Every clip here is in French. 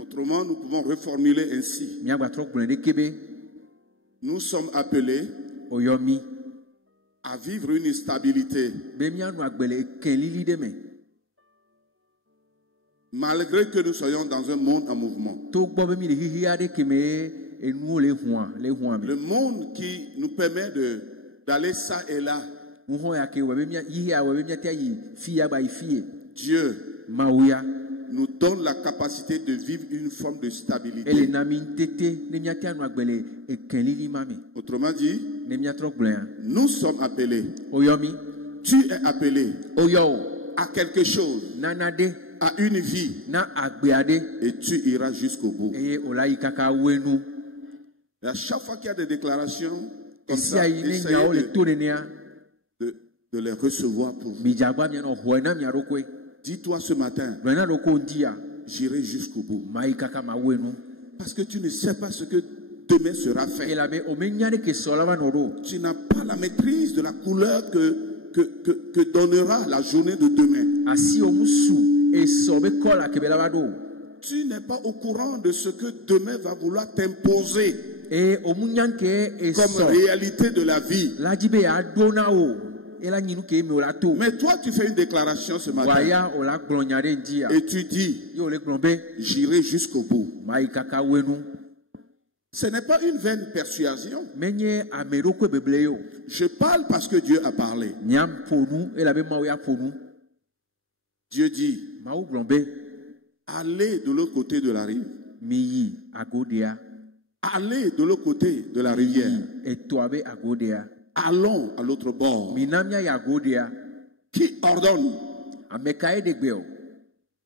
Autrement, nous pouvons reformuler ainsi. Nous sommes appelés à vivre une stabilité. Malgré que nous soyons dans un monde en mouvement. Le monde qui nous permet d'aller ça et là. Dieu nous donne la capacité de vivre une forme de stabilité. Autrement dit, nous sommes appelés. Tu es appelé à quelque chose, à une vie, et tu iras jusqu'au bout. Et à chaque fois qu'il y a des déclarations comme ça, essayez de les recevoir pour vous. Dis-toi ce matin, j'irai jusqu'au bout. Parce que tu ne sais pas ce que demain sera fait. Tu n'as pas la maîtrise de la couleur que donnera la journée de demain. Tu n'es pas au courant de ce que demain va vouloir t'imposer comme réalité de la vie. Mais toi, tu fais une déclaration ce matin et tu dis, j'irai jusqu'au bout. Ce n'est pas une vaine persuasion. Je parle parce que Dieu a parlé. Dieu dit, allez de l'autre côté de la rive. Allez de l'autre côté de la rivière. Allons à l'autre bord. Qui ordonne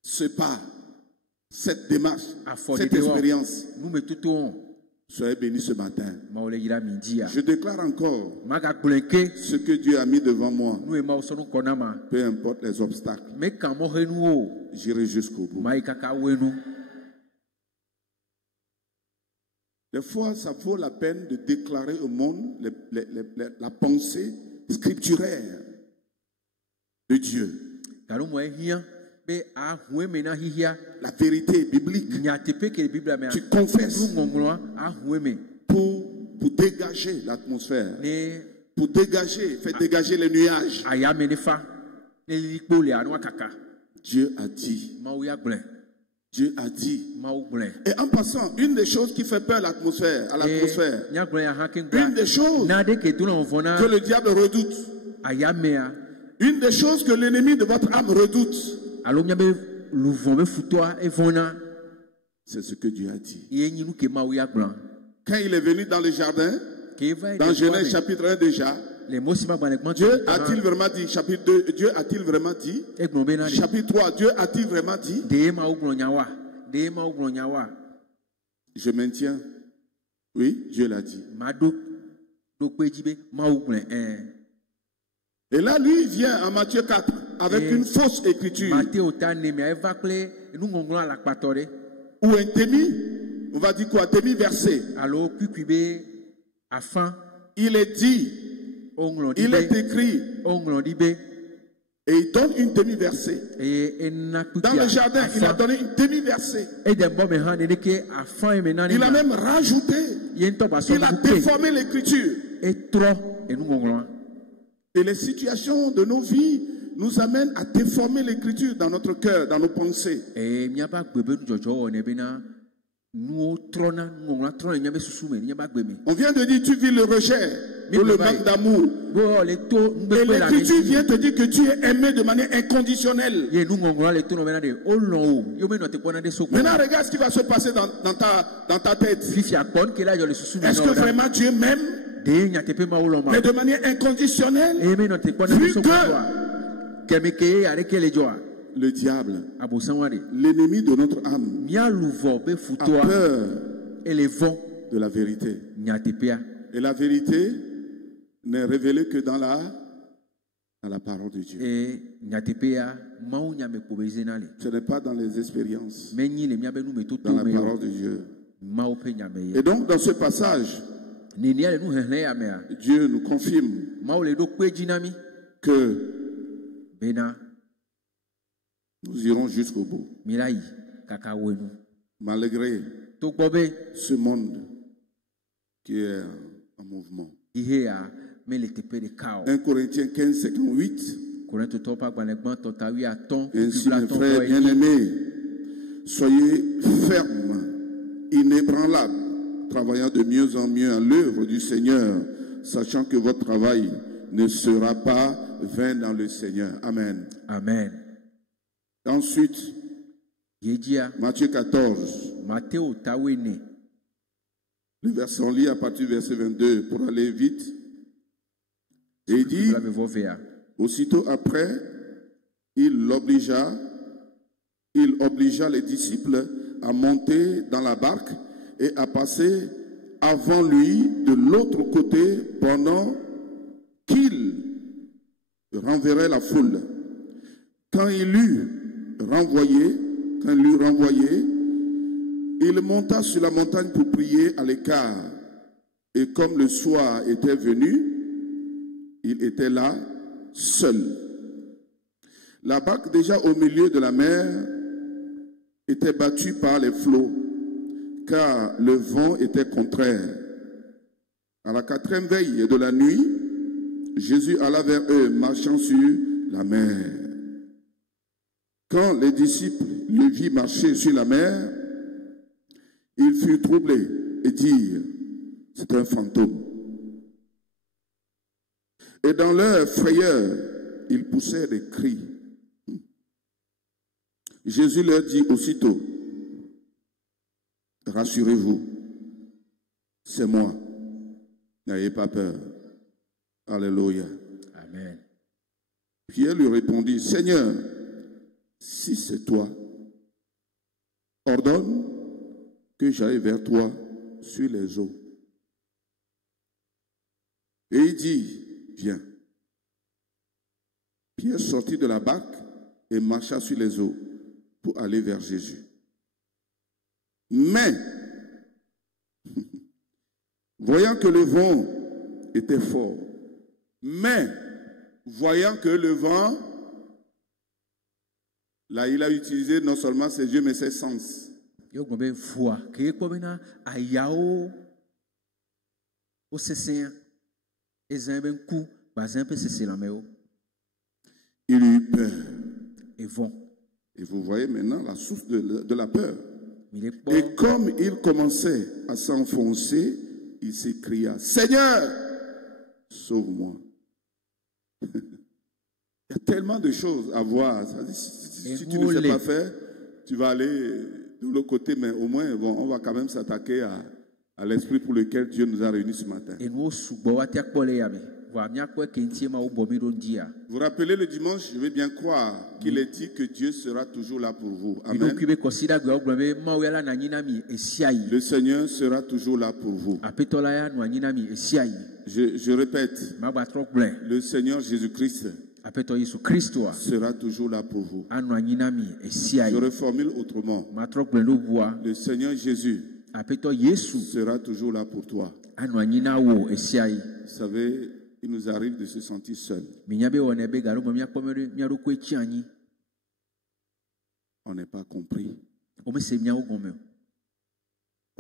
ce pas, cette démarche, cette expérience? Soyez bénis ce matin. Je déclare encore ce que Dieu a mis devant moi. Peu importe les obstacles, j'irai jusqu'au bout. Des fois, ça vaut la peine de déclarer au monde la pensée scripturaire de Dieu. La vérité biblique. Tu confesses pour dégager l'atmosphère. Pour dégager, faire dégager les nuages. Dieu a dit. Dieu a dit. Et en passant, une des choses qui fait peur à l'atmosphère, une des choses que le diable redoute, une des choses que l'ennemi de votre âme redoute, c'est ce que Dieu a dit. Quand il est venu dans le jardin, dans Genèse chapitre 1 déjà, Dieu a-t-il vraiment dit? Chapitre 2, Dieu a-t-il vraiment dit? Chapitre 3, Dieu a-t-il vraiment dit? Je maintiens. Oui, Dieu l'a dit. Et là, lui, il vient en Matthieu 4 avec une fausse écriture. Ou un demi, on va dire quoi? Demi-verset. Il est dit, il est écrit, et il donne une demi-verset. Dans le jardin, il a donné une demi-verset. Il a même rajouté, il a déformé l'écriture. Et les situations de nos vies nous amènent à déformer l'écriture dans notre cœur, dans nos pensées. On vient de dire, tu vis le rejet ou le manque d'amour. Et l'écriture vient te dire que tu es aimé de manière inconditionnelle. Maintenant, regarde ce qui va se passer dans ta tête. Est-ce que vraiment Dieu m'aime? Mais de manière inconditionnelle, vu que le diable, l'ennemi de notre âme, a peur de la vérité. Et la vérité n'est révélée que dans la parole de Dieu. Ce n'est pas dans les expériences, dans la parole de Dieu. Et donc dans ce passage, Dieu nous confirme que Nous irons jusqu'au bout. Malgré ce monde qui est en mouvement. 1 Corinthiens 15, 58. Ainsi, mes frères bien-aimés, soyez fermes, inébranlables, travaillant de mieux en mieux à l'œuvre du Seigneur, sachant que votre travail ne sera pas vain dans le Seigneur. Amen. Amen. Ensuite, Matthieu 14. Le verset, on lit à partir du verset 22 pour aller vite. Et il dit, aussitôt après, il obligea les disciples à monter dans la barque et à passer avant lui de l'autre côté pendant qu'il renverrait la foule. Quand il l'eut renvoyé, il monta sur la montagne pour prier à l'écart. Et comme le soir était venu, il était là, seul. La barque, déjà au milieu de la mer, était battue par les flots, car le vent était contraire. À la 4e veille de la nuit, Jésus alla vers eux, marchant sur la mer. Quand les disciples le virent marcher sur la mer, ils furent troublés et dirent, c'est un fantôme. Et dans leur frayeur, ils poussèrent des cris. Jésus leur dit aussitôt, rassurez-vous, c'est moi, n'ayez pas peur. Alléluia. Amen. Pierre lui répondit, Seigneur, si c'est toi, ordonne que j'aille vers toi sur les eaux. Et il dit, viens. Pierre sortit de la barque et marcha sur les eaux pour aller vers Jésus. Mais, voyant que le vent était fort, voyant que le vent, là il a utilisé non seulement ses yeux mais ses sens. Il eut peur. Et vous voyez maintenant la source de la peur. Et comme il commençait à s'enfoncer, il s'écria, Seigneur, sauve-moi. Il y a tellement de choses à voir. Si tu ne sais pas faire, tu vas aller de l'autre côté, mais au moins, bon, on va quand même s'attaquer à l'esprit pour lequel Dieu nous a réunis ce matin. Vous rappelez le dimanche, je vais bien croire qu'il est dit que Dieu sera toujours là pour vous. Amen. Le Seigneur sera toujours là pour vous. Je répète, le Seigneur Jésus-Christ sera toujours là pour vous. Je reformule autrement. Le Seigneur Jésus sera toujours là pour toi. Vous savez, il nous arrive de se sentir seul. On n'est pas compris. On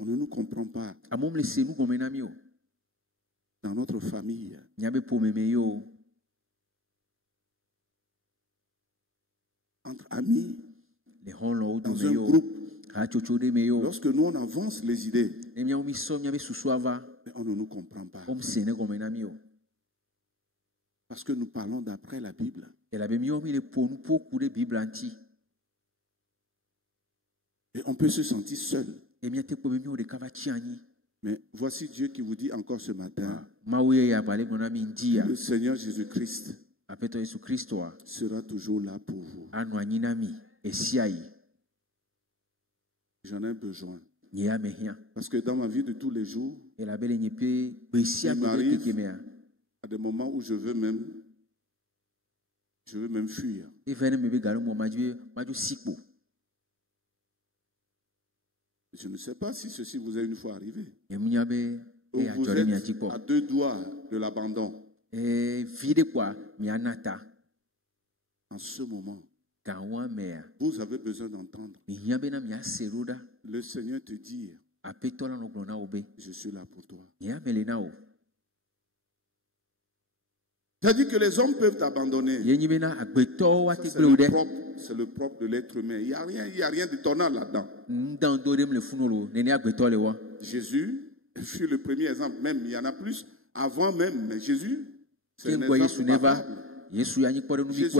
ne nous comprend pas. Dans notre famille, entre amis, dans un groupe, lorsque nous on avance les idées, on ne nous comprend pas. Parce que nous parlons d'après la Bible. Et on peut se sentir seul. Mais voici Dieu qui vous dit encore ce matin, le Seigneur Jésus-Christ sera toujours là pour vous. J'en ai besoin. Parce que dans ma vie de tous les jours, il m'arrive à des moments où je veux même fuir. Je ne sais pas si ceci vous est une fois arrivé. Vous êtes à 2 doigts de l'abandon. En ce moment, Vous avez besoin d'entendre le Seigneur te dire, je suis là pour toi. C'est-à-dire que les hommes peuvent t'abandonner. C'est le propre de l'être humain. Il n'y a rien d'étonnant là-dedans. Jésus fut le premier exemple. Même, il y en a plus avant même. Mais Jésus, c'est un exemple parable. Jésus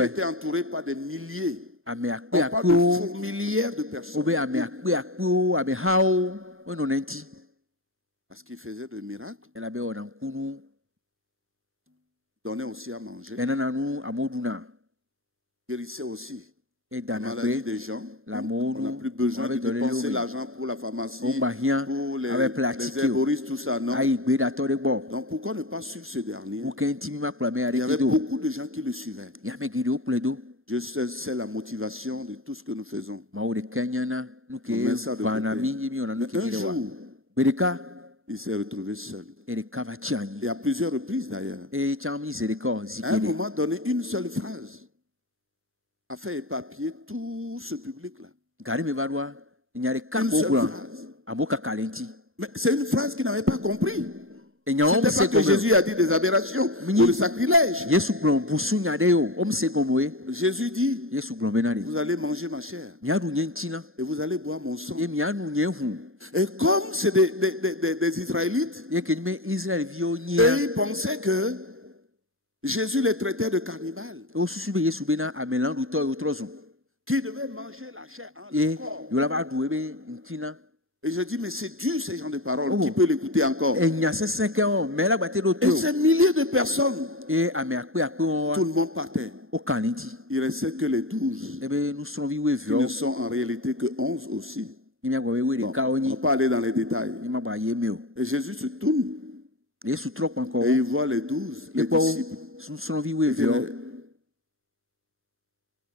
était entouré par des milliers, pas de fourmilières de personnes. Parce qu'il faisait des miracles. Donnait aussi à manger. Guérissait aussi la maladie des gens. On n'a plus besoin de dépenser l'argent pour la pharmacie, pour les herboristes, tout ça, non? Donc pourquoi ne pas suivre ce dernier? Il y avait beaucoup de gens qui le suivaient. Je sais, c'est la motivation de tout ce que nous faisons. On met ça de côté. Un jour, il s'est retrouvé seul. Et à plusieurs reprises d'ailleurs. À un moment donné, une seule phrase a fait éparpiller tout ce public-là. Une seule phrase. Mais c'est une phrase qu'il n'avait pas compris. C'était pas que Jésus a dit des aberrations ou le sacrilège. Jésus dit, vous allez manger ma chair et vous allez boire mon sang. Et comme c'est des Israélites, et ils pensaient que Jésus les traitait de cannibales, qui devaient manger la chair en corps. Et je dis, mais c'est Dieu ces gens de parole, qui peut l'écouter encore. Et ces milliers de personnes, tout le monde partait. Il ne restait que les 12. Ils ne sont en réalité que 11 aussi. Bon, on ne va pas aller dans les détails. Et Jésus se tourne. Et il voit les 12, les disciples.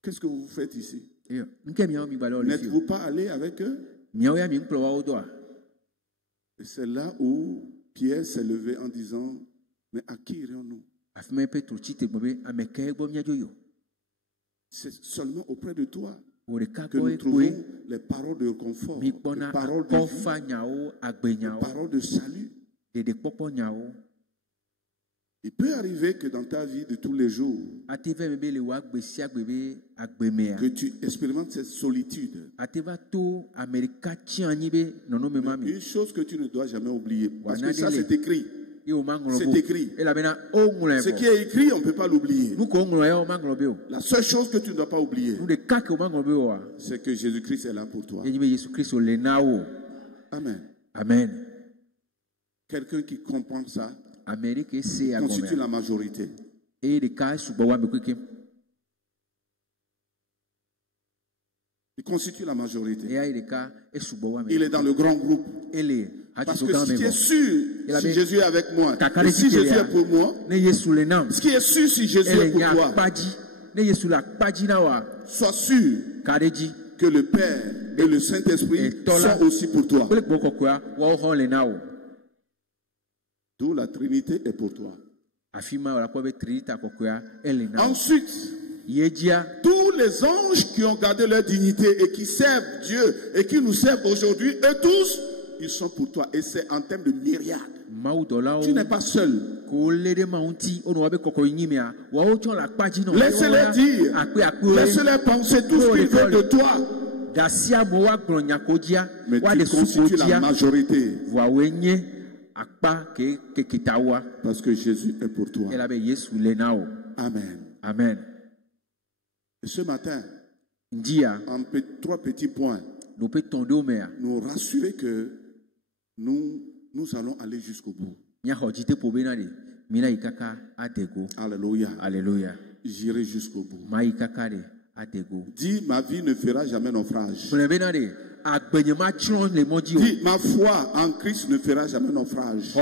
Qu'est-ce que vous faites ici? N'êtes-vous pas allé avec eux? Et c'est là où Pierre s'est levé en disant, mais à qui irons-nous? C'est seulement auprès de toi que nous trouvons les paroles de confort, les paroles de vie, les paroles de salut. Il peut arriver que dans ta vie de tous les jours, que tu expérimentes cette solitude. Mais une chose que tu ne dois jamais oublier, parce que ça c'est écrit. C'est écrit. Ce qui est écrit, on ne peut pas l'oublier. La seule chose que tu ne dois pas oublier, c'est que Jésus-Christ est là pour toi. Amen. Amen. Quelqu'un qui comprend ça constitue la majorité. Il constitue la majorité. Il est dans le grand groupe. Parce que ce qui est sûr, si Jésus est avec moi, et si Jésus est pour moi, ce qui est sûr, si Jésus est pour toi, sois sûr que le Père et le Saint-Esprit sont aussi pour toi. D'où la Trinité est pour toi. Ensuite, tous les anges qui ont gardé leur dignité et qui servent Dieu et qui nous servent aujourd'hui, eux tous, ils sont pour toi. Et c'est en termes de myriades. Tu n'es pas seul. Laissez-les dire, laissez-les penser tout ce qu'ils veulent de toi. Mais tu constitues la majorité. Parce que Jésus est pour toi. Amen. Amen. Et ce matin, en 3 petits points, nous rassurer que nous allons aller jusqu'au bout. Alléluia. Alléluia. J'irai jusqu'au bout. Dis, ma vie ne fera jamais naufrage. Dis, ma foi en Christ ne fera jamais naufrage.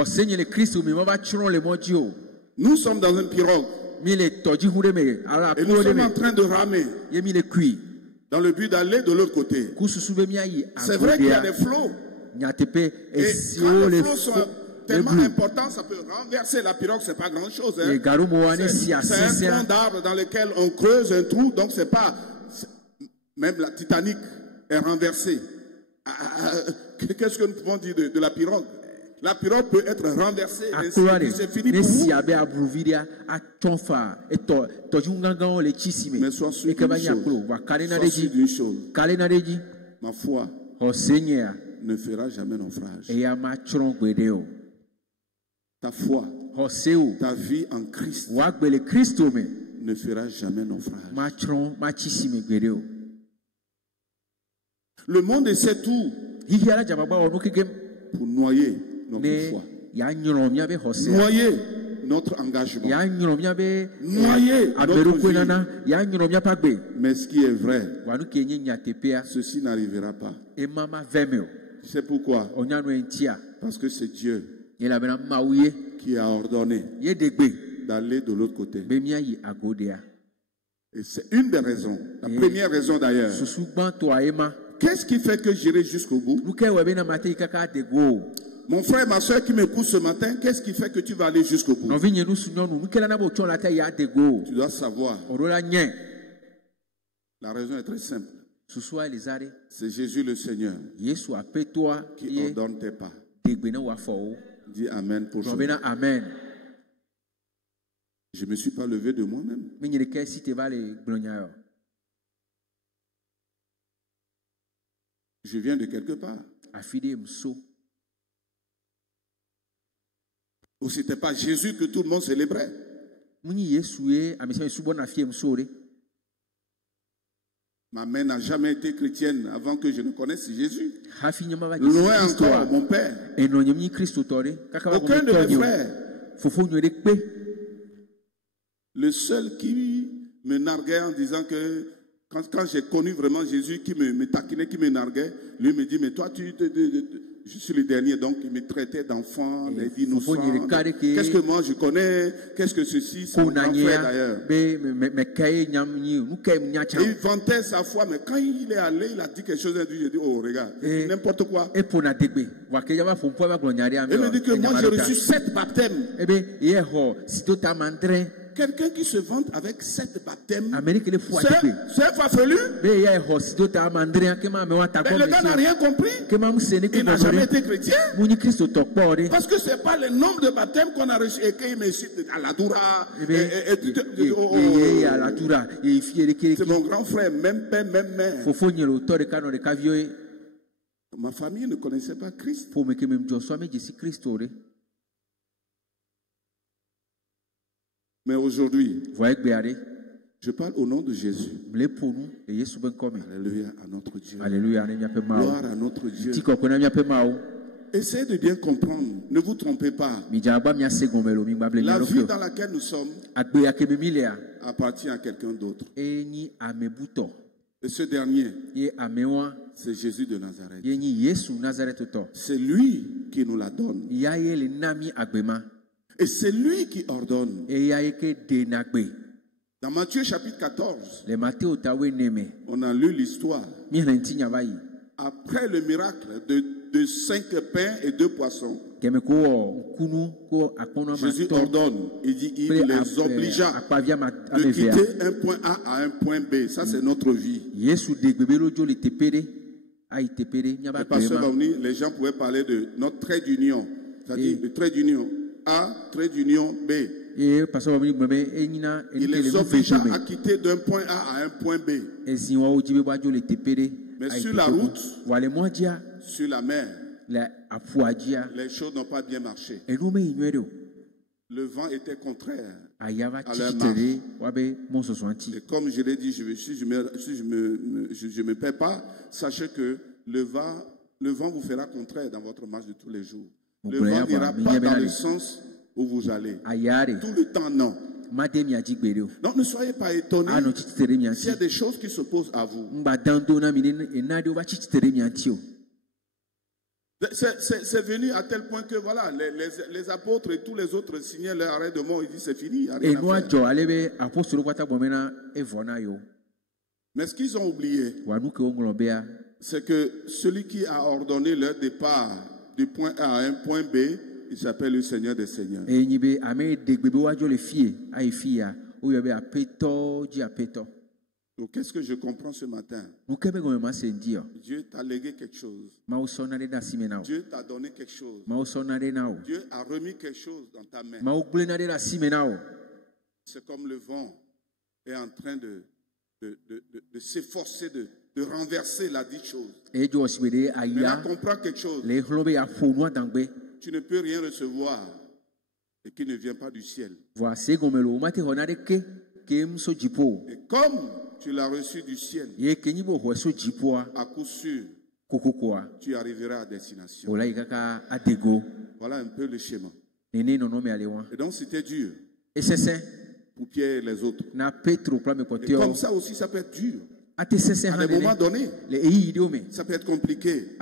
Nous sommes dans une pirogue. Et nous sommes en train de ramer dans le but d'aller de l'autre côté. C'est vrai qu'il y a des flots. Et quand les flots sont tellement importants, ça peut renverser la pirogue, c'est pas grand chose. Hein. C'est un tronc d'arbre dans lequel on creuse un trou, donc c'est pas. Même la Titanic est renversée. Qu'est-ce que nous pouvons dire de la pirogue? La pirogue peut être renversée et c'est fini pour vous. Mais sois sûr d'une chose. Ma foi ne fera jamais naufrage. Ta foi, ta vie en Christ ne fera jamais naufrage. Le monde essaie tout pour noyer notre foi, noyer notre engagement, noyer notre vie. Mais ce qui est vrai, ceci n'arrivera pas. C'est pourquoi? Parce que c'est Dieu qui a ordonné d'aller de l'autre côté. Et c'est une des raisons, la première raison d'ailleurs. Qu'est-ce qui fait que j'irai jusqu'au bout? Mon frère, ma soeur qui m'écoute ce matin, qu'est-ce qui fait que tu vas aller jusqu'au bout? Tu dois savoir. La raison est très simple. C'est Jésus le Seigneur qui ordonne tes pas. Dis Amen pour ça. Je ne me suis pas levé de moi-même. Je viens de quelque part. Ou ce n'était pas Jésus que tout le monde célébrait. Ma mère n'a jamais été chrétienne avant que je ne connaisse Jésus. Loin encore, mon père. Aucun de mes frères. Le seul qui me narguait en disant que quand j'ai connu vraiment Jésus, qui me taquinait, qui me narguait, lui me dit, mais toi, je suis le dernier, donc il me traitait d'enfant, d'innocent. Qu'est-ce que moi je connais? Qu'est-ce que ceci? C'est mon grand frère d'ailleurs. Il vantait sa foi, mais quand il est allé, il a dit quelque chose, j'ai dit, oh regarde, n'importe quoi. Il me dit que moi j'ai reçu 7 baptêmes. Quelqu'un qui se vante avec 7 baptêmes, c'est farfelu. Mais le gars n'a rien compris. Il n'a jamais été chrétien. Parce que ce n'est pas le nombre de baptêmes qu'on a reçu et qu'il me cite à la Doura. C'est mon grand frère, même père, même mère. Ma famille ne connaissait pas Christ. Mais aujourd'hui, je parle au nom de Jésus. Alléluia à notre Dieu. Gloire à notre Dieu. Essayez de bien comprendre. Ne vous trompez pas. La vie dans laquelle nous sommes appartient à quelqu'un d'autre. Et ce dernier, c'est Jésus de Nazareth. C'est lui qui nous la donne. Et c'est lui qui ordonne. Dans Matthieu chapitre 14, on a lu l'histoire. Après le miracle de 5 pains et 2 poissons, Jésus ordonne. Il dit, il les obligea de quitter un point A à un point B. Ça, c'est notre vie. Le pasteur Baouni, les gens pouvaient parler de notre trait d'union. C'est-à-dire le trait d'union A, trait d'union B. Il les obligea à quitter d'un point A à un point B. Mais sur la route, sur la mer, les choses n'ont pas bien marché. Le vent était contraire à leur marche. Et comme je l'ai dit, si je ne me perds pas, sachez que le vent vous fera contraire dans votre marche de tous les jours. Le vent n'ira pas dans le sens où vous allez. Tout le temps, non. Donc ne soyez pas étonnés s'il y a des choses qui s'opposent à vous. C'est venu à tel point que voilà, les apôtres et tous les autres signaient leur arrêt de mort. Ils disent c'est fini. Mais ce qu'ils ont oublié, c'est que celui qui a ordonné leur départ du point A à un point B, il s'appelle le Seigneur des Seigneurs. Donc, qu'est-ce que je comprends ce matin? Dieu t'a légué quelque chose. Dieu t'a donné quelque chose. Dieu a remis quelque chose dans ta main. C'est comme le vent est en train de s'efforcer de renverser la dite chose. Maintenant, comprends quelque chose. Tu ne peux rien recevoir et qui ne vient pas du ciel. Et comme tu l'as reçu du ciel, à coup sûr, tu arriveras à destination. Voilà un peu le schéma. Et donc c'était dur pour Pierre et les autres. Et comme ça aussi, ça peut être dur. À des moments donnés, ça peut être compliqué.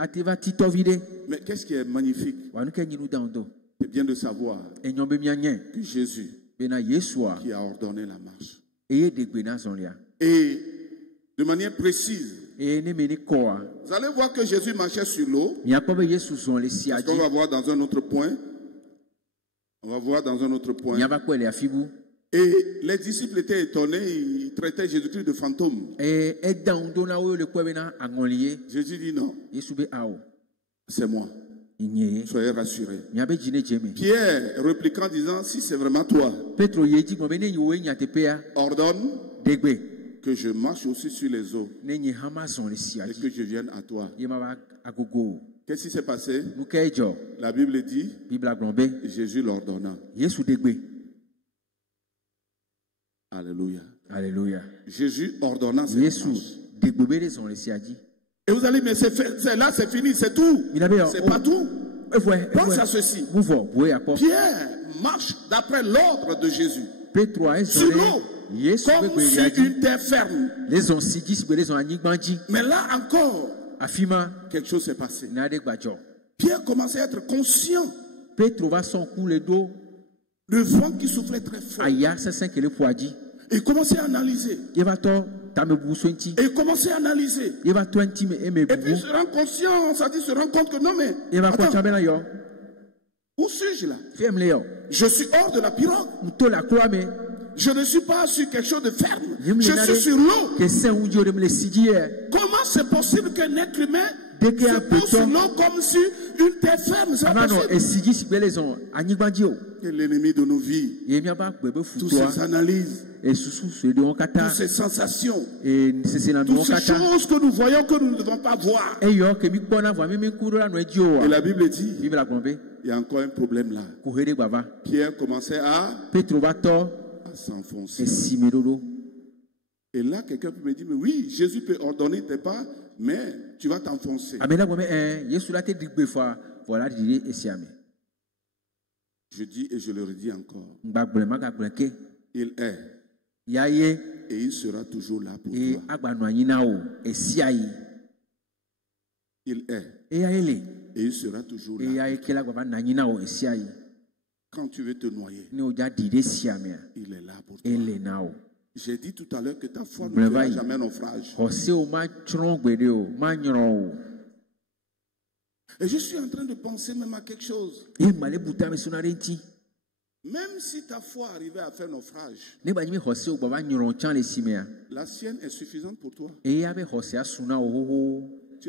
Mais qu'est-ce qui est magnifique? C'est bien de savoir que Jésus qui a ordonné la marche. Et de manière précise, vous allez voir que Jésus marchait sur l'eau. Parce qu'on va voir dans un autre point. On va voir dans un autre point. Et les disciples étaient étonnés, ils traitaient Jésus-Christ de fantôme. Jésus dit non, c'est moi. Soyez rassurés. Pierre répliquant en disant, si c'est vraiment toi, ordonne que je marche aussi sur les eaux et que je vienne à toi. Qu'est-ce qui s'est passé? La Bible dit, Jésus l'ordonna. Alléluia. Alléluia. Jésus ordonna cette marche. Et vous allez, mais là c'est fini, c'est tout. C'est pas tout. Pense à ceci. Pierre marche d'après l'ordre de Jésus. Sur l'eau. Comme sur une terre ferme. Mais là encore, quelque chose s'est passé. Pierre commençait à être conscient. Le vent qui soufflait très fort. Il commençait à analyser. Et il commençait à analyser. Et puis il se rend conscient, ça dit se rend compte que non mais, attends, où suis-je là? Je suis hors de la pirogue. Je ne suis pas sur quelque chose de ferme. Je suis sur l'eau. Comment c'est possible qu'un être humain se pose sur l'eau comme sur une terre ferme? C'est l'ennemi de nos vies. Toutes ces analyses, toutes ces sensations, toutes ces choses que nous voyons que nous ne devons pas voir. Et la Bible dit, il y a encore un problème là. Pierre commençait à s'enfoncer. Et là, quelqu'un peut me dire, mais oui, Jésus peut ordonner tes pas, mais tu vas t'enfoncer. Je dis et je le redis encore. Il est. Et il sera toujours là pour toi. Il est. Et il sera toujours là. Quand tu veux te noyer, il est là pour toi. J'ai dit tout à l'heure que ta foi ne fera jamais naufrage. Et je suis en train de penser même à quelque chose. Même si ta foi arrivait à faire naufrage, la sienne est suffisante pour toi. Tu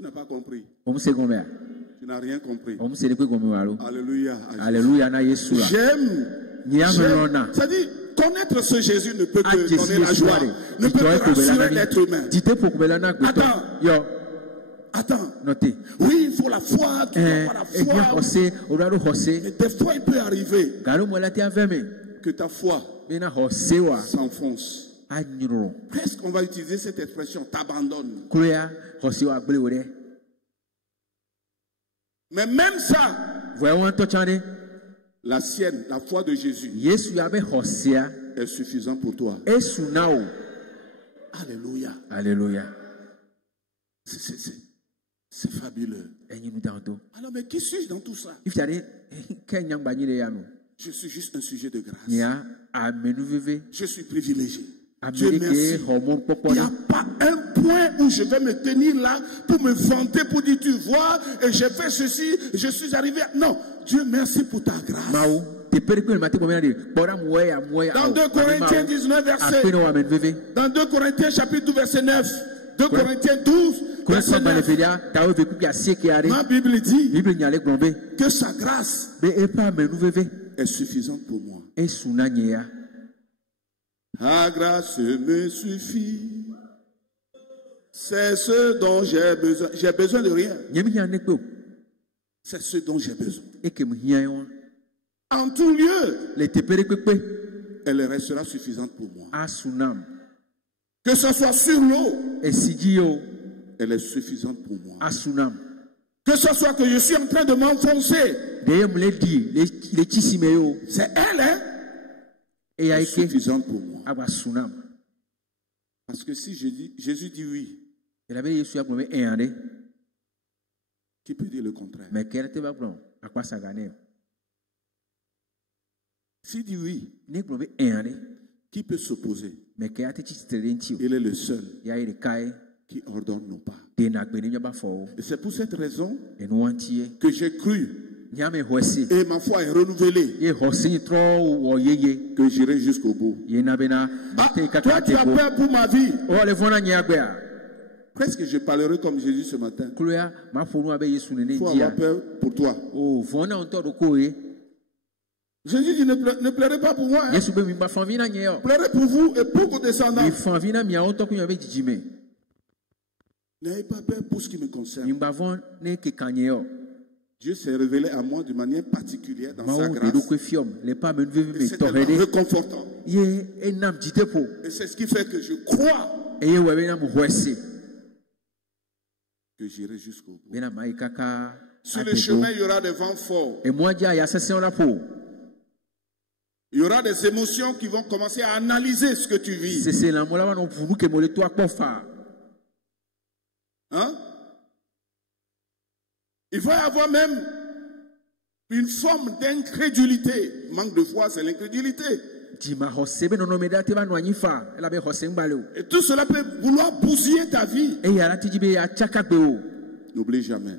n'as pas compris. Tu n'as rien compris. Alléluia. Alléluia. J'aime. C'est-à-dire, connaître ce Jésus ne peut te donner la joie, ne peut te rassurer l'être humain. Attends. Oui, il faut la foi, tu dois avoir la foi. Mais des fois, il peut arriver que ta foi s'enfonce. Presque, on va utiliser cette expression, t'abandonne. Mais même ça, la sienne, la foi de Jésus, est suffisante pour toi. Alléluia. Alléluia. C'est fabuleux. Alors, mais qui suis-je dans tout ça? Je suis juste un sujet de grâce. Je suis privilégié. Dieu merci. Il n'y a pas un point où je vais me tenir là pour me vanter, pour dire tu vois, et j'ai fait ceci, je suis arrivé. Non, Dieu merci pour ta grâce. Dans 2 Corinthiens 19, verset. Dans 2 Corinthiens chapitre 12, verset 9. 2 Corinthiens 12, verset 9. Ma Bible dit que sa grâce est suffisante pour moi. Ta grâce me suffit. C'est ce dont j'ai besoin. J'ai besoin de rien. C'est ce dont j'ai besoin. En tout lieu, elle restera suffisante pour moi. Que ce soit sur l'eau, elle est suffisante pour moi. Que ce soit que je suis en train de m'enfoncer, c'est elle, hein? Elle est suffisante pour moi. Parce que si Jésus dit oui, qui peut dire le contraire? S'il dit oui, qui peut s'opposer? Il est le seul qui ordonne nos pas. Et c'est pour cette raison que j'ai cru. Et ma foi est renouvelée. Que j'irai jusqu'au bout. Toi, tu as peur pour ma vie. Presque je parlerai comme Jésus ce matin. Il faut avoir peur pour toi. Jésus dit ne pleurez pas pour moi. Hein. Pleurez pour vous et pour vos descendants. N'ayez pas peur pour ce qui me concerne. Dieu s'est révélé à moi de manière particulière dans sa grâce. Et c'est tellement réconfortant. Et c'est ce qui fait que je crois que j'irai jusqu'au bout. Sur le chemin, il y aura des vents forts. Il y aura des émotions qui vont commencer à analyser ce que tu vis. Hein? Il va y avoir même une forme d'incrédulité. Manque de foi, c'est l'incrédulité. Et tout cela peut vouloir bousiller ta vie. N'oublie jamais.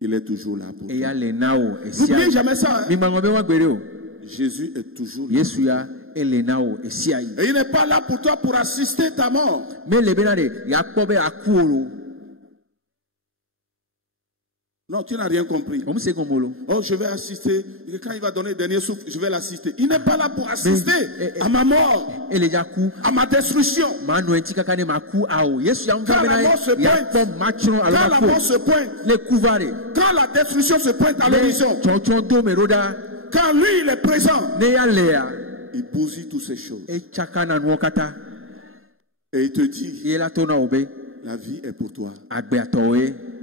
Il est toujours là pour toi. N'oublie jamais ça. Hein? Jésus est toujours là. Et il n'est pas là pour toi pour assister ta mort. Non, tu n'as rien compris. Oh, je vais assister. Quand il va donner le dernier souffle, je vais l'assister. Il n'est pas là pour assister à ma mort, à ma destruction. Quand la mort se pointe, quand la destruction se pointe à l'horizon, quand lui il est présent, il bousille toutes ces choses. Et il te dit, la vie est pour toi.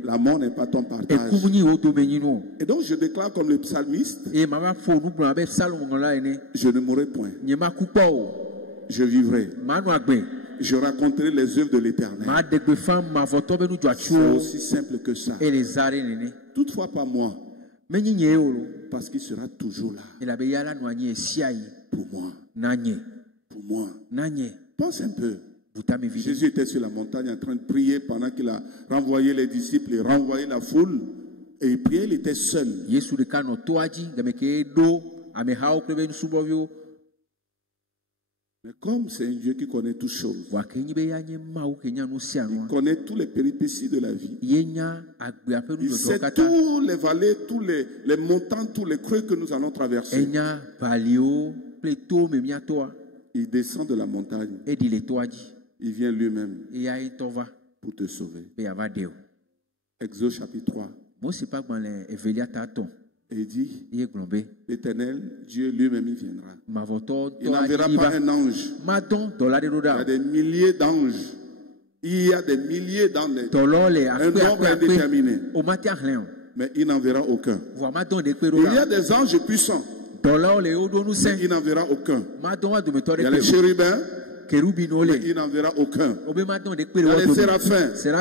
La mort n'est pas ton partage. Et donc je déclare comme le psalmiste, je ne mourrai point. Je vivrai. Je raconterai les œuvres de l'Éternel. C'est aussi simple que ça. Toutefois pas moi. Parce qu'il sera toujours là. Pour moi. Pour moi. Pense un peu. Jésus était sur la montagne en train de prier pendant qu'il a renvoyé les disciples et renvoyé la foule. Et il priait, il était seul. Mais comme c'est un Dieu qui connaît toutes choses, il connaît tous les péripéties de la vie. Il sait tous les vallées, tous les montants, tous les creux que nous allons traverser. Il descend de la montagne. Il vient lui-même pour te sauver. Exode chapitre 3. Et il dit, l'Éternel, Dieu lui-même, il viendra. Il n'enverra pas un ange. Il y a des milliers d'anges. Il y a des milliers d'anges. Un nombre indéterminé. Mais il n'en verra aucun. Il y a des anges puissants. Mais il n'en verra aucun. Il y a les chérubins. Mais il n'en verra aucun. Il y a les séraphins. Il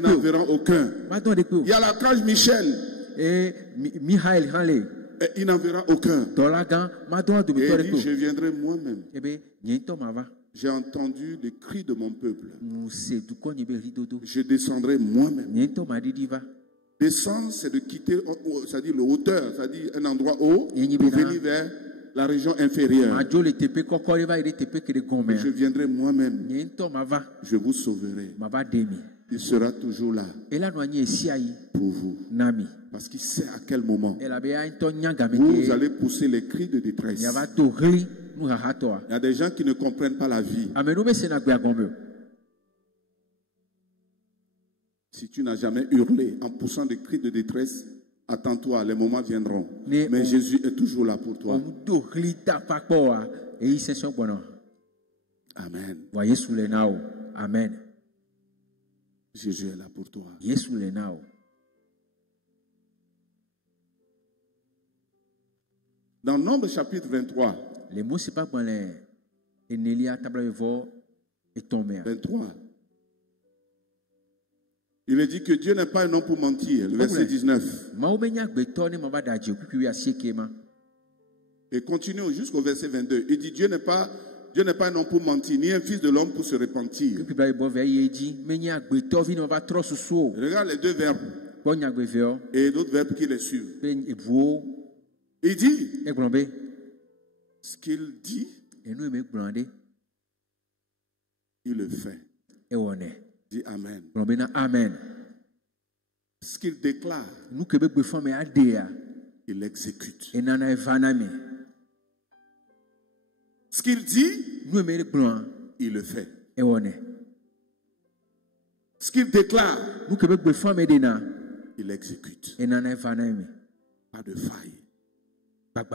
n'en verra aucun. Il y a l'archange Michel. Et il n'en verra aucun. Et il dit, je viendrai moi-même. J'ai entendu les cris de mon peuple. Je descendrai moi-même. Descendre, c'est de quitter, c'est-à-dire le hauteur, c'est-à-dire un endroit haut, pour venir vers la région inférieure. Je viendrai moi-même. Je vous sauverai. Il sera toujours là pour vous. Parce qu'il sait à quel moment vous allez pousser les cris de détresse. Il y a des gens qui ne comprennent pas la vie. Si tu n'as jamais hurlé en poussant des cris de détresse, attends-toi, les moments viendront. Mais Jésus est toujours là pour toi. Amen. Amen. Jésus est là pour toi. Dans Nombre chapitre 23. 23. Il est dit que Dieu n'est pas un homme pour mentir. Le verset 19. Et continue jusqu'au verset 22. Il dit Dieu n'est pas un homme pour mentir, ni un fils de l'homme pour se repentir. Regarde les deux verbes. Et d'autres verbes qui les suivent. Il dit ce qu'il dit, il le fait. Dis Amen. Amen. Ce qu'il déclare, il l'exécute. Ce qu'il dit, il le fait. Ce qu'il déclare, il exécute. Pas de faille. Pas de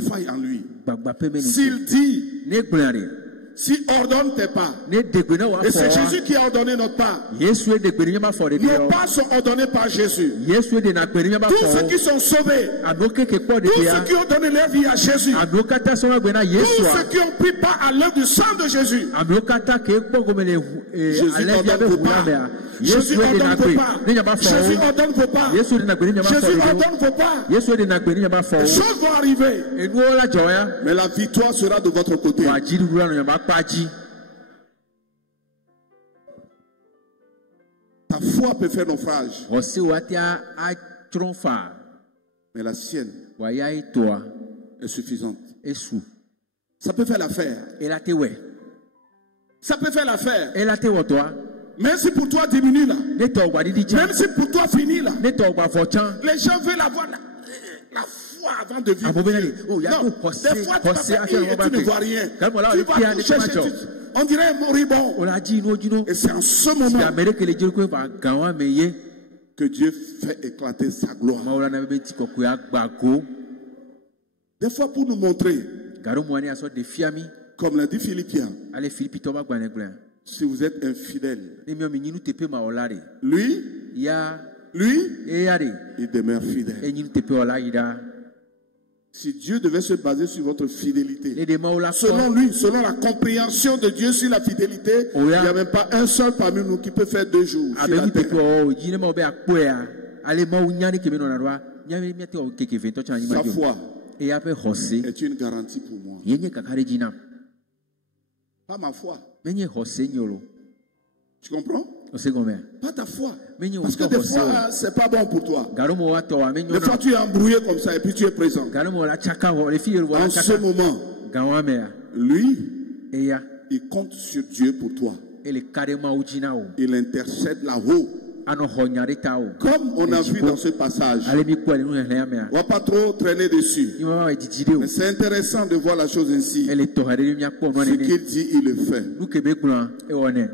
faille en lui. S'il dit, s'il ordonne tes pas, et c'est Jésus qui a ordonné notre pas. Nos pas sont ordonnés par Jésus. Tous ceux qui sont sauvés, tous ceux qui ont donné leur vie à Jésus, tous ceux qui ont pris part à l'œuvre du sang de Jésus, Jésus ordonne vos pas. Jésus ordonne vos pas. Jésus ordonne vos pas. Jésus ordonne vos pas. Les choses vont arriver. Mais la victoire sera de votre côté. Ta foi peut faire naufrage. Mais la sienne est suffisante. Ça peut faire l'affaire. Ça peut faire l'affaire. Même si pour toi diminue là, même si pour toi finit là, les gens veulent avoir la foi avant de vivre. Non, des fois tu vas faire et tu ne vois rien. Tu vas tout chercher. On dirait un moribond. Et c'est en ce moment que Dieu fait éclater sa gloire. Des fois pour nous montrer, comme l'a dit Philippiens, si vous êtes infidèle, lui, il demeure fidèle. Si Dieu devait se baser sur votre fidélité, selon lui, selon la compréhension de Dieu sur la fidélité, il n'y a même pas un seul parmi nous qui peut faire 2 jours sur la terre. Sa foi est une garantie pour moi. Pas ma foi. Tu comprends? Pas ta foi. Parce que des fois, c'est pas bon pour toi. Des fois, tu es embrouillé comme ça et puis tu es présent. En ce moment, lui, il compte sur Dieu pour toi. Il intercède là-haut. Comme on a vu dans ce passage, on ne va pas trop traîner dessus. Mais c'est intéressant de voir la chose ainsi. Ce qu'il dit, il le fait.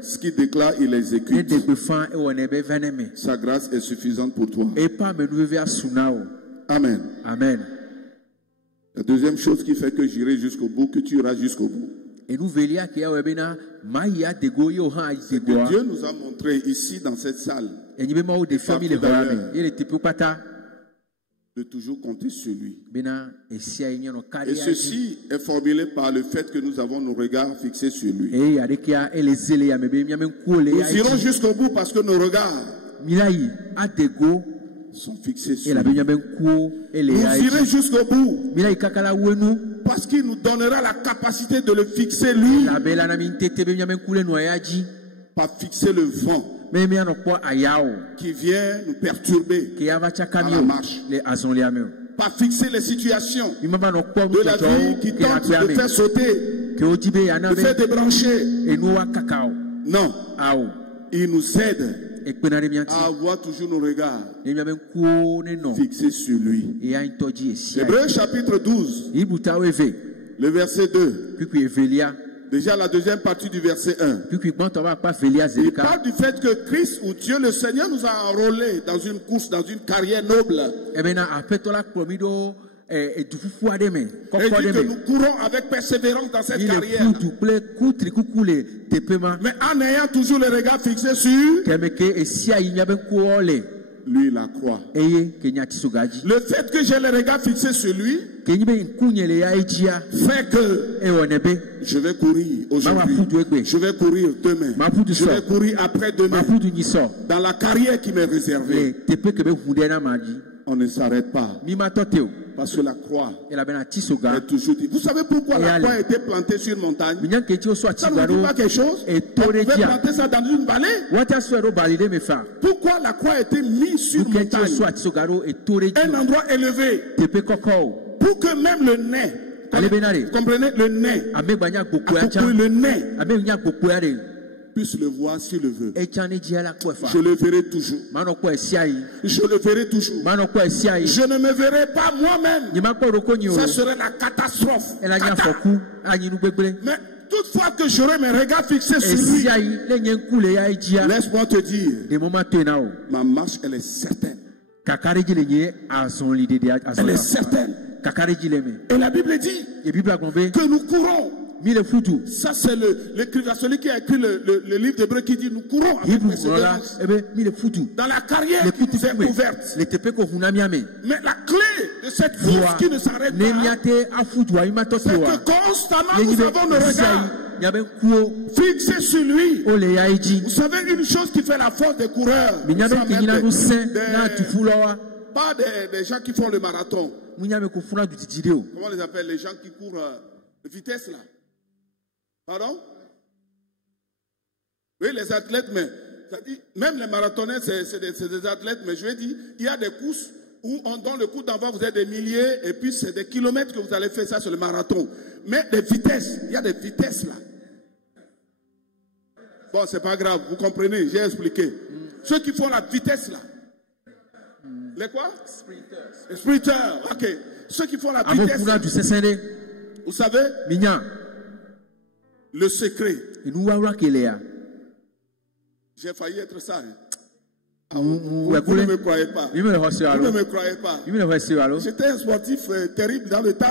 Ce qu'il déclare, il l'exécute. Sa grâce est suffisante pour toi. Amen. Amen. La deuxième chose qui fait que j'irai jusqu'au bout, que tu iras jusqu'au bout. Et nous veillons que Dieu nous a montré ici dans cette salle de toujours compter sur lui. Et ceci est formulé par le fait que nous avons nos regards fixés sur lui. Nous irons jusqu'au bout parce que nos regards sont fixés sur lui. Nous irons jusqu'au bout parce qu'il nous donnera la capacité de le fixer lui. Pas fixer le vent. qui vient nous perturber à la marche. Pas fixer les situations de la vie qui tentent de faire sauter, de faire débrancher. Non. Il nous aide à avoir toujours nos regards fixés sur lui. Hébreux chapitre 12, le verset 2. Déjà la deuxième partie du verset 1. Il parle du fait que Christ ou Dieu le Seigneur nous a enrôlés dans une course, dans une carrière noble. Et dit que nous courons avec persévérance dans cette carrière. Mais en ayant toujours le regard fixé sur lui, la croix. Le fait que j'ai le regard fixé sur lui fait que je vais courir aujourd'hui, je vais courir demain, je vais courir après-demain dans la carrière qui m'est réservée. On ne s'arrête pas. Parce que la croix est toujours dit. Vous savez pourquoi la croix a été plantée sur une montagne? Ça ne dit pas quelque chose? On pouvait planter ça dans une vallée. Pourquoi la croix a été mise sur une montagne? Un endroit élevé. Pour que même le nez, vous comprenez, le nez, puisse le voir s'il le veut. Je le verrai toujours. Je le verrai toujours. Je ne me verrai pas moi-même. Ça serait la catastrophe. Mais toutefois que j'aurai mes regards fixés sur lui, laisse-moi te dire, ma marche, elle est certaine. Elle est certaine. Et la Bible dit que nous courons. Ça c'est l'écrivain, celui qui a écrit le livre d'Hébreux qui dit nous courons avec persévérance dans la carrière qui nous est ouverte. Mais la clé de cette course qui ne s'arrête pas, c'est que constamment nous avons le regard fixé sur lui. Vous savez une chose qui fait la force des coureurs, pas des gens qui font le marathon. Comment on les appelle, les gens qui courent de vitesse là? Pardon? Oui, les athlètes, mais ça dit, même les marathoniens, c'est des athlètes, mais je vais dire, il y a des courses où on donne le coup d'envoi, vous êtes des milliers, et puis c'est des kilomètres que vous allez faire ça sur le marathon. Mais des vitesses, il y a des vitesses là. Bon, c'est pas grave, vous comprenez, j'ai expliqué. Ceux qui font la vitesse là. Les quoi? Les sprinters, ok. Ceux qui font la vitesse là. Vous savez? Le secret. J'ai failli être ça. Vous ne me croyez pas. Vous ne me croyez pas. J'étais un sportif terrible dans le temps.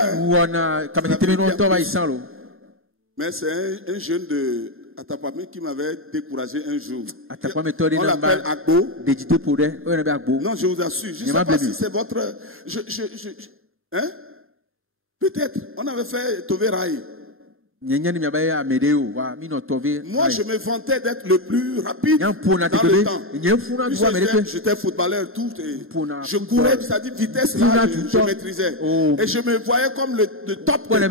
Mais c'est un jeune de Atapamé qui m'avait découragé un jour. On l'appelle Agbo. Non, je vous assure. Je ne sais pas si c'est votre... Hein? Peut-être. On avait fait Toveraï. Moi, je me vantais d'être le plus rapide dans le temps. J'étais footballeur, tout. Je courais, c'est-à-dire vitesse, là, je maîtrisais. Et je me voyais comme le top de top. À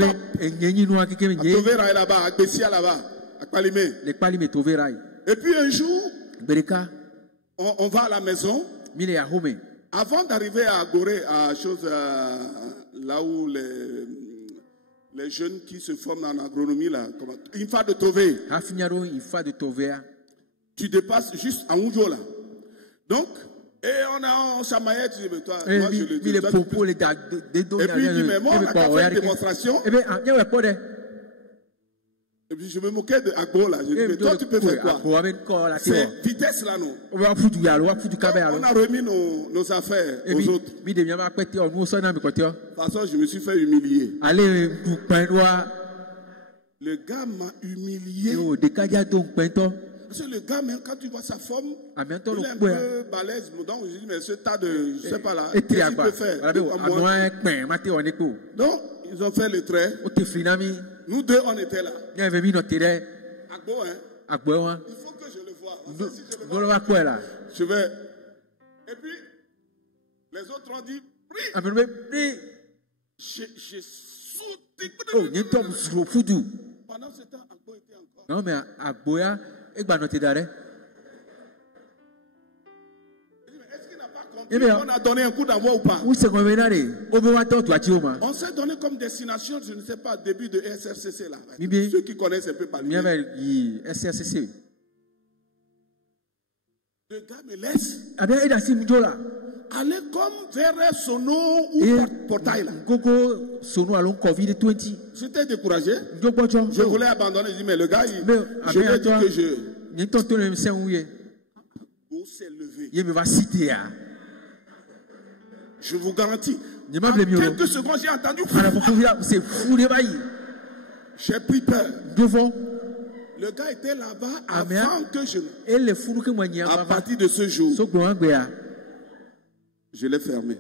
Toveraï là-bas, à Bessia là-bas, à Palimé. Et puis un jour, on va à la maison. Avant d'arriver à Gorée, à chose là où les jeunes qui se forment en agronomie, là, une fois de Tové. Tu dépasses juste à Ounjo, là. Donc, et on chamaillait, tu dis, mais toi, moi je le dis. Et puis il dit, mais moi, on a qu'à faire une démonstration. Et puis je me moquais de Agbo là. Je dis, mais toi tu peux faire quoi? C'est vitesse là, non? On a remis nos affaires aux autres. De toute façon, je me suis fait humilier. Le gars m'a humilié. Parce que le gars, même quand tu vois sa forme, il est un peu balèze. Donc je dis, mais ce tas de, je ne sais pas là, qu'est-ce qu'il peut faire? Donc, ils ont fait le trait. Nous deux, on était là. Agbo, hein? Il faut que je le voie. Enfin, si je le vois, je vais. Et puis, les autres ont dit, prie. J'ai sauté. Pendant ce temps, Agbo était encore. Non, mais Agboya, On a donné un coup d'envoi ou pas? On s'est donné comme destination, je ne sais pas, début de SRCC là. Ceux qui connaissent un peu par lui. Le gars me laisse aller comme vers Sono ou Portail là. J'étais découragé. Je voulais abandonner. Je dis, mais le gars, je lui ai dit que s'est levé. Je vous garantis. En quelques secondes, j'ai entendu. J'ai pris peur. Le gars était là-bas avant que je... À partir de ce jour, je l'ai fermé.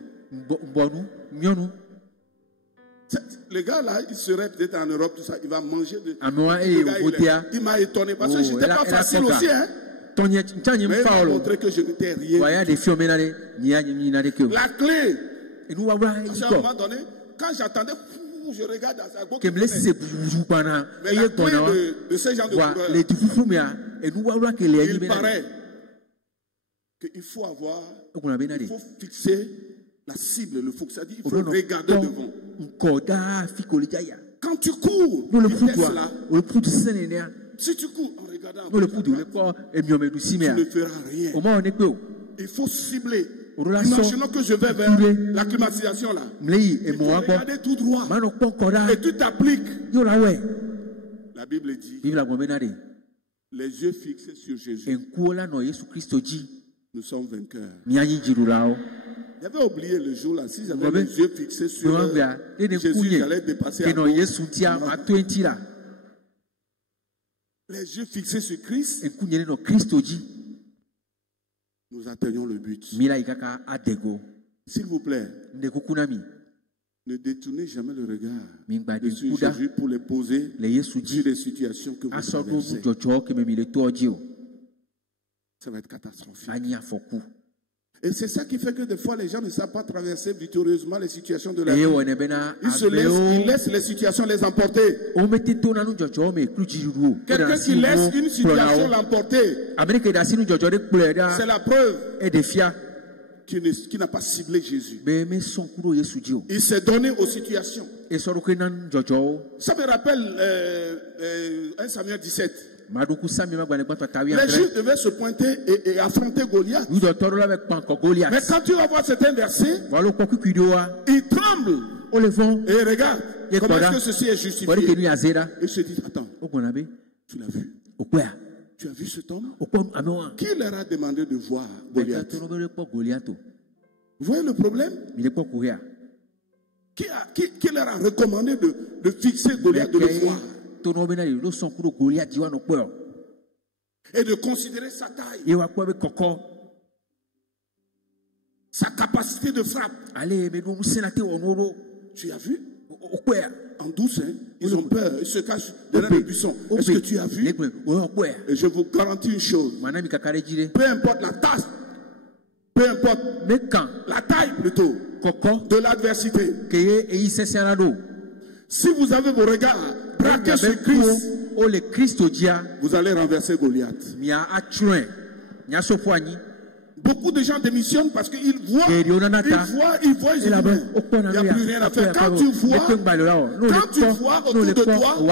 Le gars là, il serait peut-être en Europe, tout ça, il va manger de... Il m'a étonné parce que je n'étais pas facile aussi, hein. Mais il m'a montré que je n'étais rien. La clé, à un moment donné, quand j'attendais, je regarde à sa gauche. Mais la clé de ce genre de coureur, il paraît qu'il faut avoir, il faut fixer la cible, le focus, c'est-à-dire il faut regarder devant. Quand tu cours, là, si tu cours en regardant, tu ne feras rien. Il faut cibler. Imaginons que je vais vers la climatisation là. Il faut regarder tout droit. Et tu t'appliques. La Bible dit, les yeux fixés sur Jésus, nous sommes vainqueurs. J'avais oublié le jour là. Si j'avais les yeux fixés sur Jésus, j'allais dépasser à les yeux fixés sur Christ, nous atteignons le but. S'il vous plaît, ne détournez jamais le regard de Jésus pour les poser sur les situations que vous traversez. Ça va être catastrophique. Et c'est ça qui fait que des fois les gens ne savent pas traverser victorieusement les situations de la vie. Ils laissent les situations les emporter. Quelqu'un qui laisse une situation l'emporter, c'est la preuve qui n'a pas ciblé Jésus. Il s'est donné aux situations. Ça me rappelle 1 Samuel 17. Les Juifs devaient se pointer et affronter Goliath. Mais quand tu vas voir certains versets, ils tremblent et regardent comment est-ce que ceci est justifié. Ils se disent, attends, tu l'as vu? Tu as vu cet homme? Qui leur a demandé de voir Goliath? Vous voyez le problème? Qui leur a recommandé de fixer Goliath, de le voir? Et de considérer sa taille, sa capacité de frappe. Tu as vu? En douce, hein? Ils ont peur, ils se cachent derrière les buissons. Est-ce que tu as vu? Et je vous garantis une chose, peu importe la taille, peu importe la taille plutôt de l'adversité, si vous avez vos regards braqués sur Christ, vous allez renverser Goliath. Beaucoup de gens démissionnent parce qu'ils voient, ils disent, il n'y a plus rien à faire. Quand tu vois autour de toi, au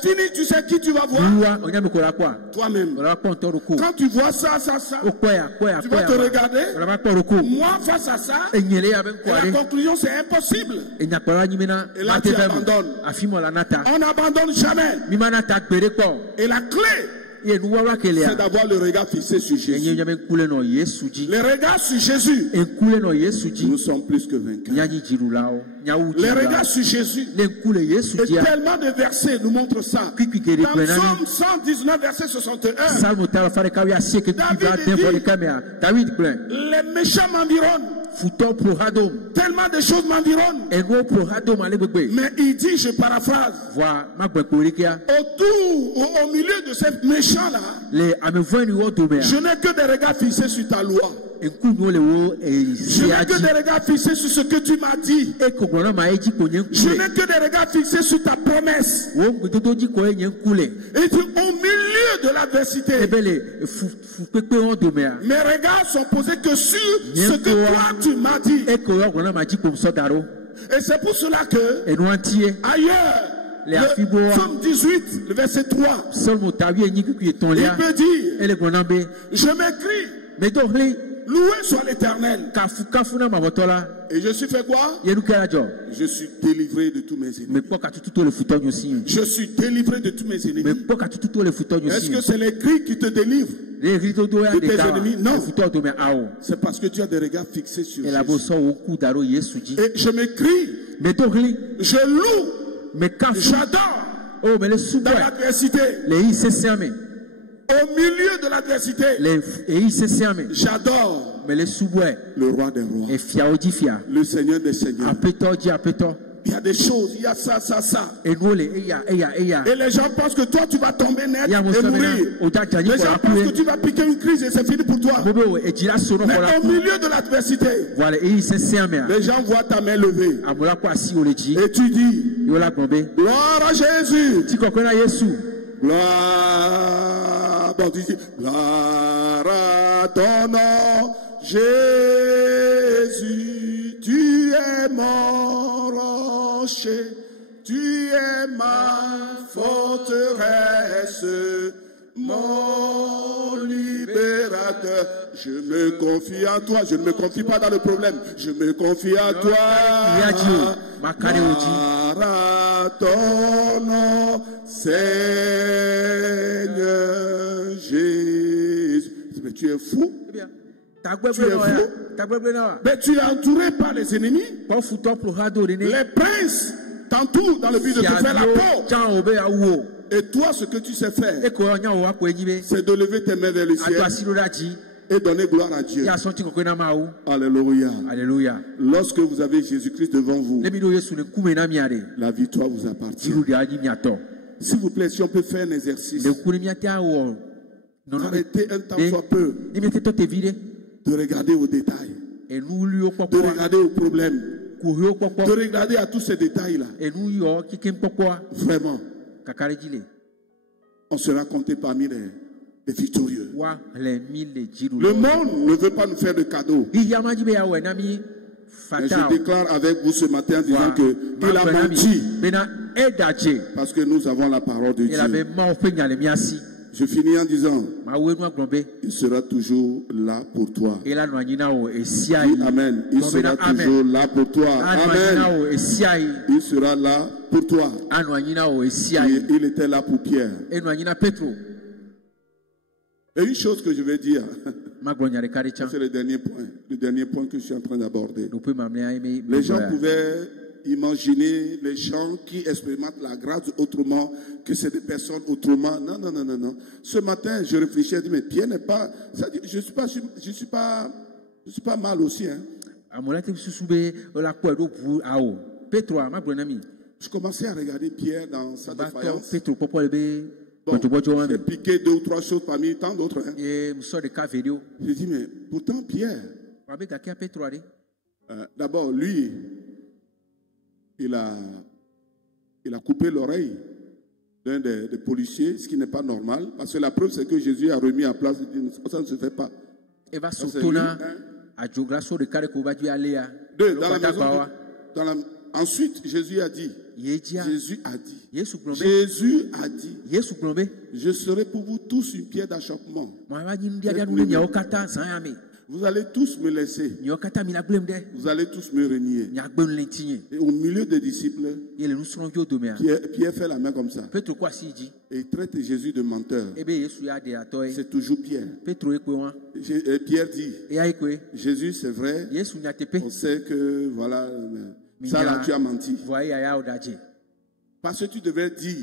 fini, tu sais qui tu vas voir? Toi-même. Quand tu vois ça, tu vas te regarder. Moi, face à ça, et la conclusion, c'est impossible. Et là, tu abandonnes. On n'abandonne jamais. Et la clé, c'est d'avoir le regard fixé sur Jésus. Le regard sur Jésus, nous sommes plus que vainqueurs. Le regard sur Jésus, et tellement de versets nous montrent ça. Dans Psaume 119, verset 61, David dit, les méchants m'environnent. Tellement de choses m'environnent. Mais il dit, je paraphrase, au milieu de ces méchants-là, je n'ai que des regards fixés sur ta loi. Je n'ai que des regards fixés sur ce que tu m'as dit. Je n'ai que des regards fixés sur ta promesse. Et au milieu de l'adversité, mes regards sont posés que sur ce que toi tu m'as dit. Et c'est pour cela que ailleurs, le Psaume 18, le verset 3, il peut dire, je m'écris, loué soit l'Éternel. Et je suis fait quoi? Je suis délivré de tous mes ennemis. Je suis délivré de tous mes ennemis. Est-ce que c'est les cris qui te délivrent de tes ennemis? Non. C'est parce que tu as des regards fixés sur Jésus. Et je m'écris, je loue, j'adore dans l'adversité. Au milieu de l'adversité, j'adore le roi des rois, le Seigneur des seigneurs. Il y a des choses, il y a ça. Et les gens pensent que toi tu vas tomber net et mourir. Les gens pensent que tu vas piquer une crise et c'est fini pour toi. Mais au milieu de l'adversité, les gens voient ta main levée. Et tu dis, gloire à Jésus. Gloire à ton nom, Jésus, tu es mon rocher, tu es ma forteresse, mon libérateur. Je me confie en toi, je ne me confie pas dans le problème, je me confie en toi. Gloire à ton nom, Seigneur Jésus. Mais tu es fou. Tu es fou. Mais tu es entouré par les ennemis. Les princes t'entourent dans le but de te faire la peau. Et toi, ce que tu sais faire, c'est de lever tes mains vers le ciel et donner gloire à Dieu. Alléluia. Alléluia. Lorsque vous avez Jésus-Christ devant vous, la victoire vous appartient. S'il vous plaît, si on peut faire un exercice, arrêtez un temps soit peu de regarder aux détails, de regarder aux problèmes, de regarder à tous ces détails-là. Vraiment, on sera compté parmi les victorieux. Le monde ne veut pas nous faire de cadeaux. Mais je déclare avec vous ce matin en disant qu'il a menti. Parce que nous avons la parole de Dieu. Je finis en disant, il sera toujours là pour toi. Oui, amen. Il sera toujours là pour toi. Amen. Il sera là pour toi. Il était là pour Pierre. Et une chose que je vais dire, c'est le dernier point que je suis en train d'aborder. Les gens pouvaient imaginer les gens qui expérimentent la grâce autrement, que c'est des personnes autrement. Non. Ce matin, je réfléchis, je dis, mais Pierre n'est pas... Je suis pas mal aussi. Hein. Je commençais à regarder Pierre dans sa défaillance. Bon, j'ai piqué 2 ou 3 choses parmi tant d'autres. Hein. J'ai dit, mais pourtant Pierre, d'abord, lui, il a coupé l'oreille d'un des policiers, ce qui n'est pas normal, parce que la preuve, c'est que Jésus a remis en place, ça ne se fait pas. Ensuite, Jésus a dit, je serai pour vous tous une pierre d'achoppement. Vous allez tous me laisser. Vous allez tous me renier. Et au milieu des disciples, Pierre fait la main comme ça. Et il traite Jésus de menteur. C'est toujours Pierre. Et Pierre dit, Jésus, c'est vrai. On sait que, voilà, ça là, tu as menti. Parce que tu devais dire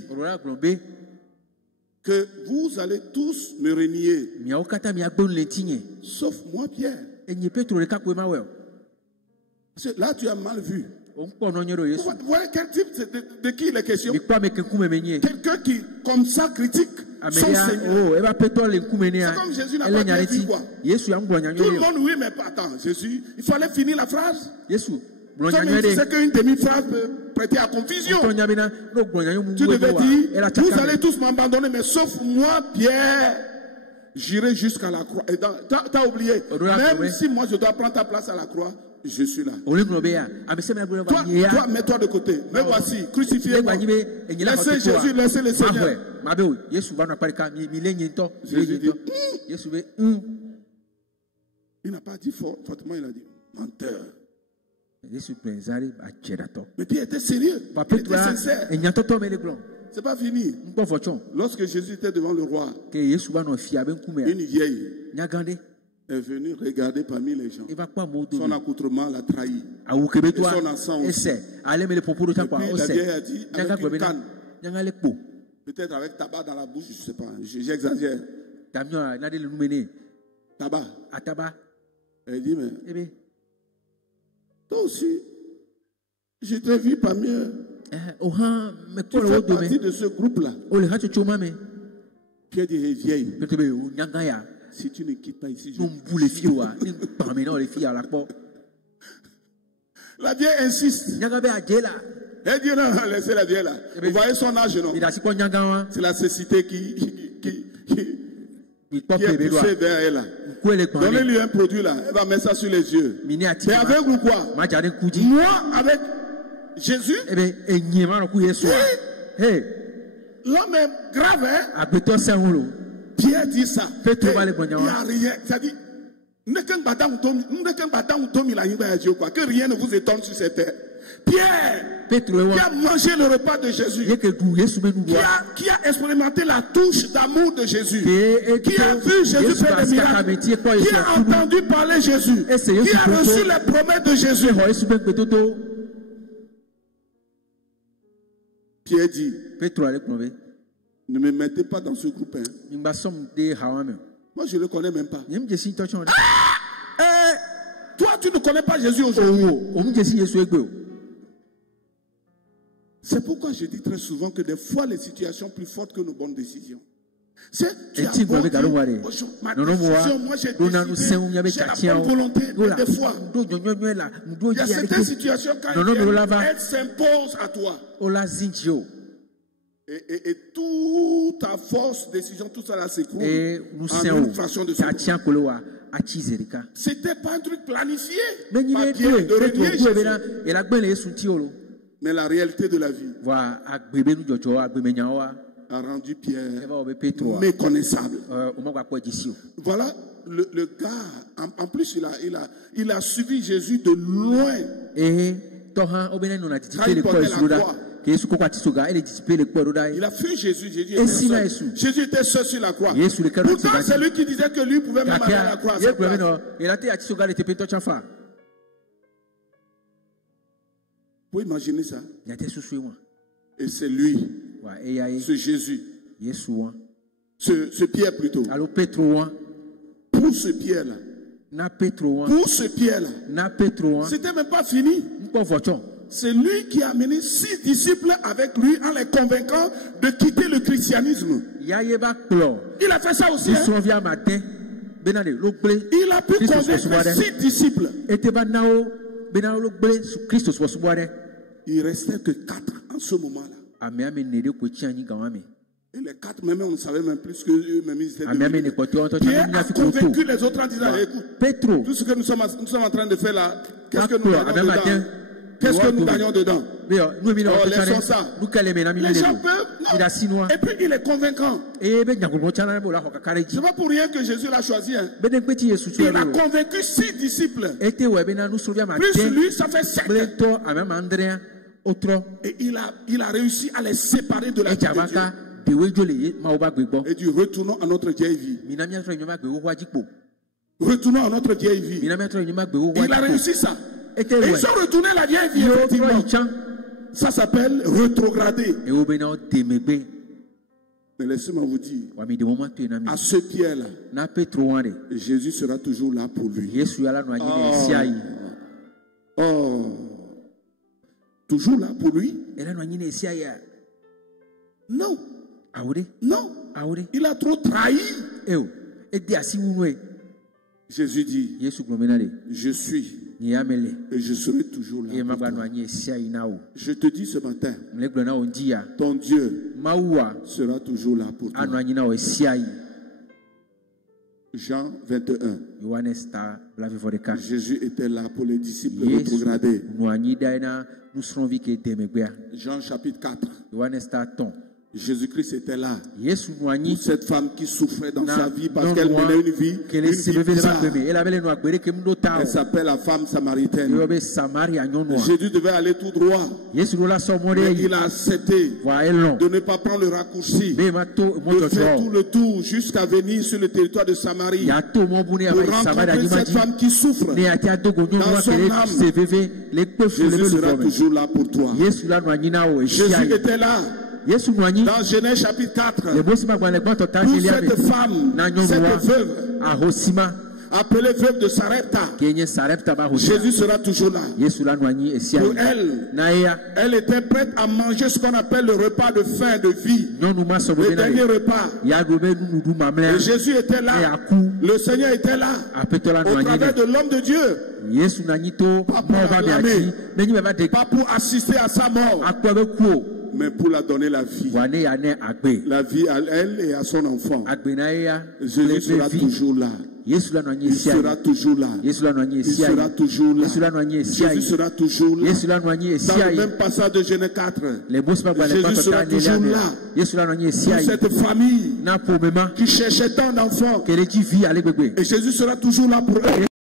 que vous allez tous me renier, sauf moi, Pierre. Parce que là, tu as mal vu. Vous voyez quel type de qui il est question? Quelqu'un qui, comme ça, critique son Seigneur. C'est comme Jésus n'a pas dit quoi. Tout le monde, oui, mais pas attends, Jésus, il fallait finir la phrase. C'est qu'une demi-phrase peut prêter à confusion. Tu devais dire, vous allez tous m'abandonner, mais sauf moi, Pierre, j'irai jusqu'à la croix. Tu as oublié. Même si moi je dois prendre ta place à la croix, je suis là. Toi, mets-toi de côté. Mais voici, crucifiez-moi. Laissez Jésus, laissez le Seigneur. Jésus dit, il n'a pas dit fortement, il a dit, menteur. Mais Pierre était sérieux. Il était sincère. C'est pas fini. Lorsque Jésus était devant le roi, une vieille est venue regarder parmi les gens. Son accoutrement l'a trahi. Et son accent aussi. Et puis la vieille a dit, avec une canne, peut-être avec tabac dans la bouche, je ne sais pas, j'exagère. Tabac. Elle dit, mais toi aussi, je t'ai vu parmi eux. Tu fais partie de ce groupe-là. Pierre dit, vieille, si tu ne quittes pas ici, la vieille insiste. Elle dit, non, laissez la vieille là. Vous voyez son âge, non? C'est la cécité qui est poussée vers elle là. Donnez-lui un produit là. Elle va mettre ça sur les yeux. C'est avec ou quoi? Moi, avec Jésus. L'homme est grave, hein? Pierre dit ça. Il n'y a rien. C'est-à-dire, que rien ne vous étonne sur cette terre. Pierre, qui a mangé le repas de Jésus, qui a expérimenté la touche d'amour de Jésus, qui a vu Jésus faire des miracles, qui a entendu parler Jésus, qui a reçu les promesses de Jésus. Pierre dit, ne me mettez pas dans ce groupe. Moi, je ne le connais même pas. Toi, tu ne connais pas Jésus aujourd'hui. C'est pourquoi je dis très souvent que des fois, les situations sont plus fortes que nos bonnes décisions. C'est tu as beau dire, ma décision, moi j'ai décidé, j'ai la bonne volonté, mais des fois, il y a certaines situations quand elles s'imposent à toi. Et toute ta force, décision, tout ça là s'écoule en une façon de se c'était pas un truc planifié par Pierre de renier Jésus. Mais la réalité de la vie a rendu Pierre méconnaissable. Voilà, le gars, en plus il a suivi Jésus de loin. Quand il portait la croix, il a fui Jésus. Jésus était seul sur la croix. Pourtant, c'est lui qui disait que lui pouvait même aller à la croix. Vous pouvez imaginer ça? Et c'est lui, ce Jésus, ce Pierre plutôt. Pour ce Pierre-là, c'était même pas fini. C'est lui qui a amené 6 disciples avec lui en les convainquant de quitter le christianisme. Il a fait ça aussi. Hein? Il a pu convaincre 6 disciples. Il restait que 4 en ce moment-là. Et les 4 même, on ne savait même plus que eux-mêmes ils étaient. Pierre a convaincu les autres en disant, écoute, tout ce que nous sommes en train de faire là, qu'est-ce que nous gagnons dedans? Qu'est-ce que nous gagnons dedans? Laissons ça. Les gens peuvent. Non. Et puis il est convaincant. C'est pas pour rien que Jésus l'a choisi. Hein. Il a convaincu 6 disciples. Plus lui, ça fait 7. Et il a réussi à les séparer de la vie de Dieu. Et dit, retournons à notre vieille vie. Retournons à notre vieille vie. Il a réussi ça. Et ils sont retournés à la vieille vie, effectivement. Ça s'appelle rétrograder. Mais laissez-moi vous dire, à ce Pierre-là, Jésus sera toujours là pour lui. Toujours là pour lui? Non. Non. Il a trop trahi. Jésus dit, je suis et je serai toujours là pour toi. Je te dis ce matin, ton Dieu sera toujours là pour toi. Jean 21. Jésus était là pour les disciples rétrogradés. Jean chapitre 4. Jésus-Christ était là pour cette femme qui souffrait dans sa vie parce qu'elle menait une vie bizarre. Elle s'appelle la femme samaritaine. Jésus devait aller tout droit, mais il a accepté de ne pas prendre le raccourci, de faire tout le tour jusqu'à venir sur le territoire de Samarie pour rencontrer cette femme qui souffre dans son âme. Jésus sera toujours là pour toi. Jésus était là dans Genèse chapitre 4 pour cette femme, cette veuve appelée veuve de Sarepta. Jésus sera toujours là pour elle. Elle était prête à manger ce qu'on appelle le repas de fin de vie, le dernier repas. Et Jésus était là, le Seigneur était là au travers de l'homme de Dieu, pas pour l'acclamer, pas pour assister à sa mort, mais pour la donner la vie. La vie à elle et à son enfant. Jésus sera toujours là. Il sera toujours là. Il sera toujours là. Jésus sera toujours là. Dans le même passage de Genèse 4, Jésus sera toujours là pour cette famille qui cherchait tant d'enfants. Et Jésus sera toujours là pour eux.